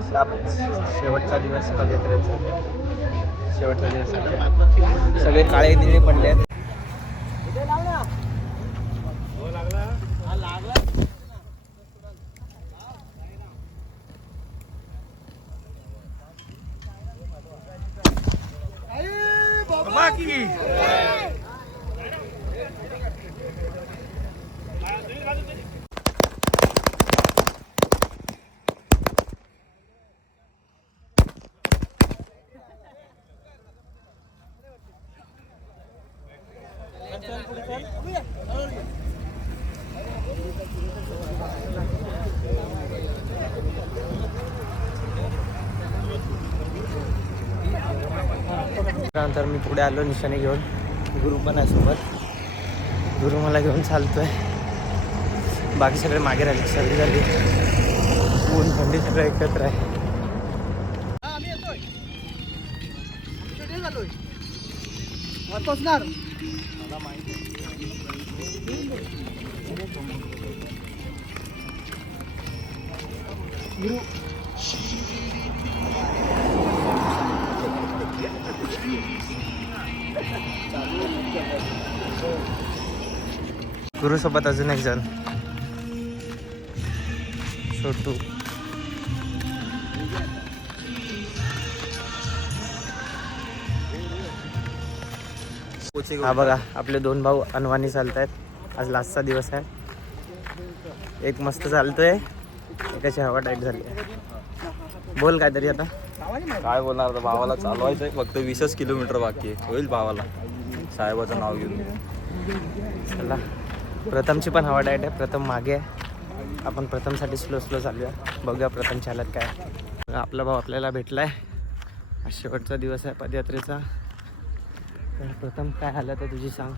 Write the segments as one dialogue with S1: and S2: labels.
S1: शेवटचा दिवस पदयात्रेचा शेवटचा दिवस सगळे काळे निळे पडले आहेत त्यानंतर मी पुढे आलो निशाने घेऊन. गुरु पण आहे सोबत. गुरु मला घेऊन चालतोय. बाकी सगळे मागे राहिले सर्दी झाली. ऊन थंडी सगळं एकत्र आहे. गुरु. सोबत अजून एक जण. छोटू हा बघा आपले दोन भाऊ अनवाणी चालत आहेत आज लास्टचा दिवस आहे. एक मस्त चालतोय. एकाची हवा टाईट झाली आहे. बोल काहीतरी आता.
S2: काय बोलणार आता? भावाला चालवायचं आहे. फक्त वीसच किलोमीटर बाकी आहे. होईल भावाला. साहेबाचं नाव घेऊन.
S1: चला. प्रथमची पण हवा डायट आहे. प्रथम मागे आहे. आपण प्रथमसाठी स्लो स्लो चालूया. बघूया प्रथमची हालत काय. आपला भाऊ आपल्याला भेटला आहे आज शेवटचा दिवस आहे पदयात्रेचा. तर प्रथम काय हालत आहे तुझी सांग.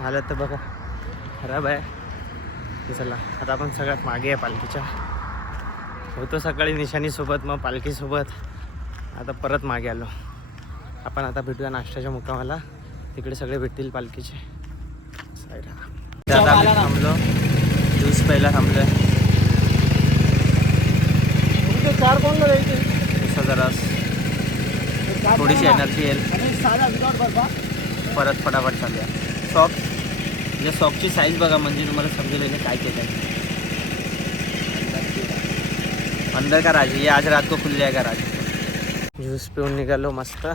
S1: हालत तर बघा. खराब आहे. चला. आता आपण सगळ्यात मागे आहे पालखीच्या. होतो सकाळी निशाणीसोबत मग पालखीसोबत आता परत मागे आलो. आपण आता भेटूया नाश्त्याच्या मुकामाला तिकडे सगळे भेटतील पालखीचे. आता आम्ही थांबलो. ज्यूस पहिला थांबलोय. ऊसाचा रस थोडीशी एनर्जी येईल. परत फटाफट चालूया. सॉक या सॉकची साईज बघा म्हणजे तुम्हाला समजेल काय केलं आहे अंदर का राज ये आज रात को खुल जाएगा राज। ज्यूस पिऊन निघालो मस्त.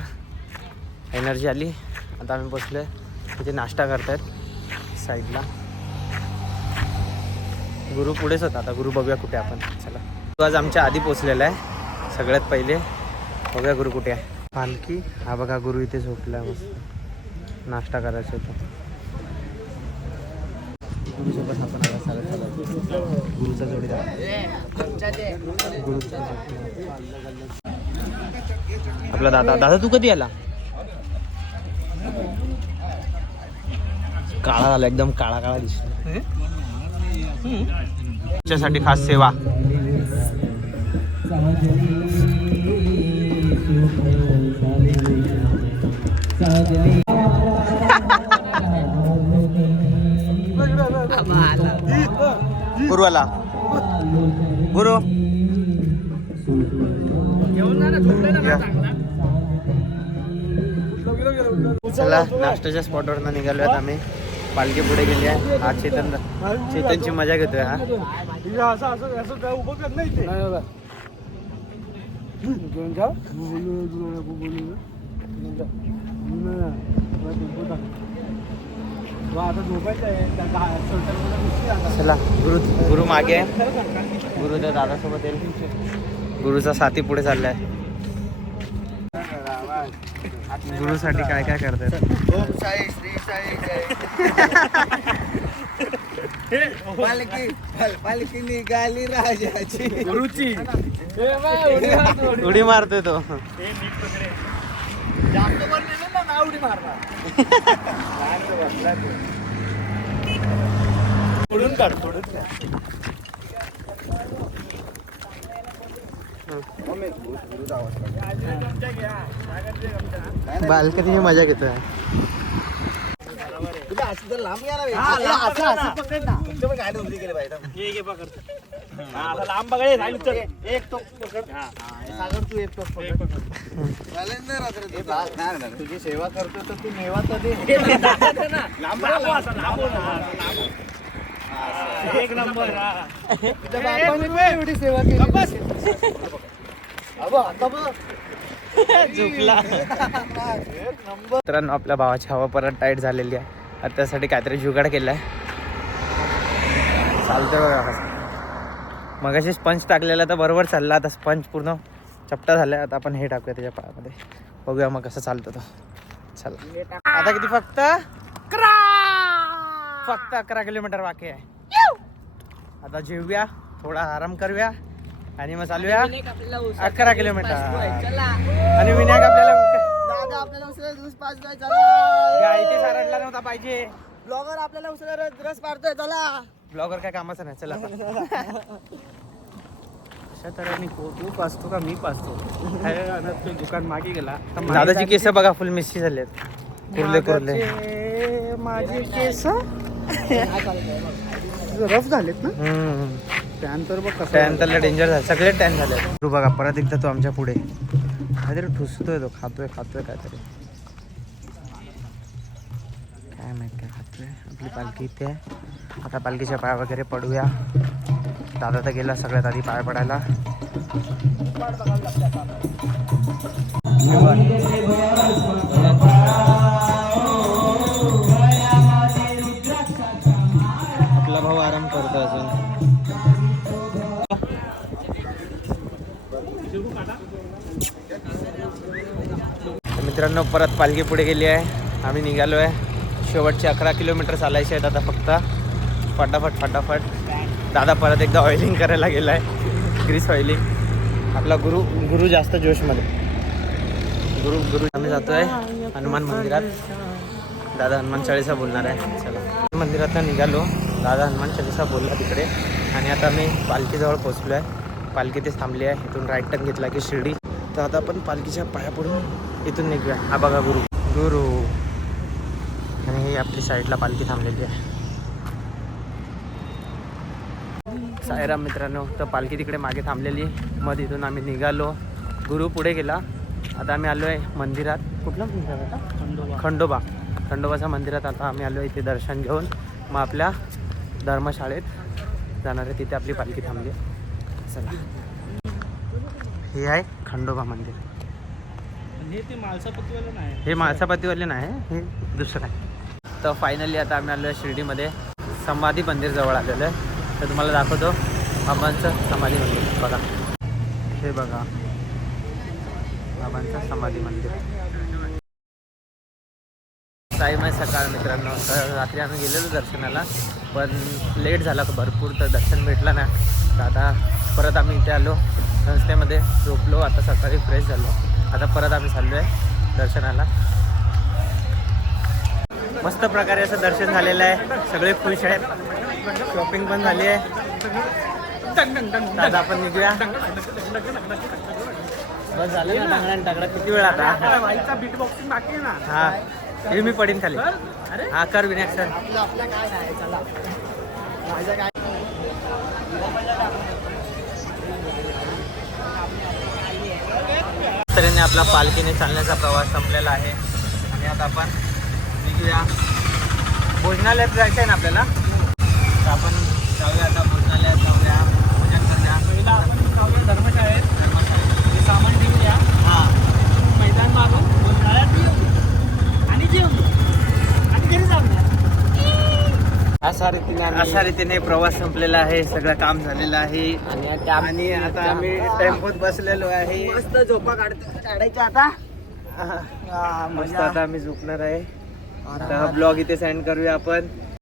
S1: एनर्जी आली. आता आम्ही बसलोय. तिथे नाश्ता करतायत. साईडला गुरु पुढेच होता. आता गुरु बघूया कुठे आपण. चला. तो आज आमच्या आधी पोचलेला आहे. सगळ्यात पहिले बघूया गुरु कुठे आहे. पालखी. हा बघा गुरु इथे झोपला आहे मस्त. नाश्ता करायचा होतो. गुरुसोबत आपण आता सगळं गुरुचा गुरुचा जोडीदार. आपला दादा दादा तू कधी आला? काळा झाला एकदम काळा काळा दिसतो त्याच्यासाठी खास सेवा. गुरु आला गुरु चला नाश्त्याच्या स्पॉटवरनं निघालो आहेत आम्ही. पालखी पुढे गेली आहे. हा चेतन चेतनची मजा घेतोय हा. चला गुरु गुरु मागे आहे. गुरु त्या दादासोबत येईल. गुरुचा साथी पुढे चाललाय. गुरुसाठी काय काय करतात
S3: ओम साई श्री साई जय. पालखी पाल- पालखी निघाली राजाची.
S1: गुरुची. उडी मारतोय तो.
S3: मारणार.
S1: फोडून काढ फोडून बाल्कनीची मजा घेतोय
S3: तुला असं तर लांब घ्या ना बे. असं असं पकड ना. तुमच्या पण गाडी उभी केली पाहिजे
S1: लांब बघा राहिलं चल
S3: एक टोक पकड. सागर तू एक टोक पकड. नाही, तुझी सेवा करतो तर तू तर दे.
S1: लांब एक नंबर
S3: तुझ्या बापाने पण एवढी सेवा केली. अबो, आता बघ.
S1: झोपला.
S3: एक नंबर.
S1: मित्रांनो आपल्या भावाची हवा परत टाईट झालेली आहे. आता त्यासाठी काहीतरी जुगाड केलाय. चालतंय बघा कसं मग अशी स्पंज टाकलेला तर बरोबर चालला आता स्पंज पूर्ण चपटा झालाय. आता आपण हे टाकूया त्याच्या पायामध्ये. बघूया मग कसं चालतं तो. चला. आता किती फक्त? फक्त अकरा किलोमीटर बाकी आहे. आता जेवूया थोडा आराम करूया आणि मग चालूया. अकरा किलोमीटर. आणि विनायक
S3: उचलायला रस पाजतोय चला.
S1: या इथे सारडला नव्हता पाहिजे.
S3: ब्लॉगर आपल्याला उचलायला रस- रस पाडतोय चला.
S1: ब्लॉगर काय कामाचं नाही चला. अशा तऱ्हेने तू पाचतो का मी पाचतो? ते दुकान मागे गेला? दादाची केस बघा फुल मिस्सी झाले कुर्ले कुर्ले.
S3: माझे केस. रफ झालेत ना?
S1: हम्म.
S3: त्यानंतर बघ कसं
S1: त्यानंतरला डेंजर झालं. सगळे टॅन झाले तू बघा परत एकदा तो आमच्या पुढे. काहीतरी ठुसतोय तो खातोय खातोय काहीतरी. काय माहीत काय खातोय. आपली पालखी इथे आहे. आता पालखीच्या पाय वगैरे पडूया. दादा तर गेला सगळ्यात आधी पाय पडायला. आपला भाऊ आराम करतो अजून. मित्रांनो परत पालखी पुढे गेली आहे. आम्ही निघालो आहे शेवटचे अकरा किलोमीटर चालायचे आहेत आता फक्त. फटाफट फटाफट. दादा परत एकदा ऑइलिंग करायला गेला आहे ग्रीस ऑइलिंग आपला गुरु गुरु जास्त जोशमध्ये. गुरु गुरु. आम्ही जातो आहे हनुमान मंदिरात. दादा हनुमान चाळीसा बोलणार आहे. चला. मंदिरात निघालो. दादा हनुमान चाळीसा बोलला तिकडे. आणि आता मी पालखीजवळ पोचलो आहे पालखी ते थांबली आहे. इथून राईट टर्न घेतला की शिर्डी. तर आता आपण पालखीच्या पाया पडून इथून निघूया. हा बघा गुरु. गुरु. आणि ही आपली साईडला पालखी थांबलेली आहे. सायराम मित्रांनो तर पालखी तिकडे मागे थांबलेली. मग तिथून आम्ही निघालो. गुरु पुढे गेला. आता आम्ही आलो आहे मंदिरात. कुठलं मंदिर आता? खंडोबा. खंडोबाच्या मंदिरात आता आम्ही आलो इथे दर्शन घेऊन. मग आपल्या धर्मशाळेत जाणार आहे. तिथे आपली पालखी थांबली. चला. हे आहे खंडोबा मंदिर. हे माळसापतीवाले नाही हे दुसरं आहे. तर फायनली आता आम्ही आलो आहे शिर्डीमध्ये. समाधी मंदिर जवळ आलेलं आहे. तर तुम्हाला दाखवतो. बाबांचं समाधी मंदिर. बघा. हे बघा. बाबांचं समाधी मंदिर. टाईम आहे सकाळ मित्रांनो. तर रात्री आम्ही गेलेलो दर्शनाला. पण लेट झाला भरपूर तर दर्शन भेटलं ना तर आता परत आम्ही इथे आलो. संस्थेमध्ये झोपलो. आता सकाळी फ्रेश झालो. आता परत आम्ही चाललो आहे दर्शनाला. मस्त प्रकारे असं दर्शन झालेलं आहे. सगळे खुश आहेत शॉपिंग पण झाली आहे. दादा आपण निघूया. बस झालं ना टांगड्या टाकडा किती वेळ आता?
S3: बीट बॉक्सिंग बाकी ना
S1: हा. हे मी पडीन खाली. हा कर विनायक सर. तऱ्हेने आपला पालखीने चालण्याचा प्रवास संपलेला आहे. आणि आता आपण निघूया भोजनालयात जायचं आहे ना आपल्याला? तर आपण जाऊया आता भोजनालयात जाऊया भोजन करण्या
S3: धर्मशाळेत.
S1: धर्मशाळेत.
S3: सामान ठेवूया.
S1: हां.
S3: मैदान मागून भोजनालयात येऊ. आणि जेवू आणि घरी जाऊया
S1: अशा रीतीने अशा रीतीने प्रवास संपलेला आहे. सगळं काम झालेलं आहे. आणि आता आम्ही टेम्पोत बसलेलो आहे.
S3: मस्त झोपा काढतो काढायच्या आता.
S1: मस्त आता आम्ही झोपणार आहे. आता हा ब्लॉग इथे सेंड करूया आपण.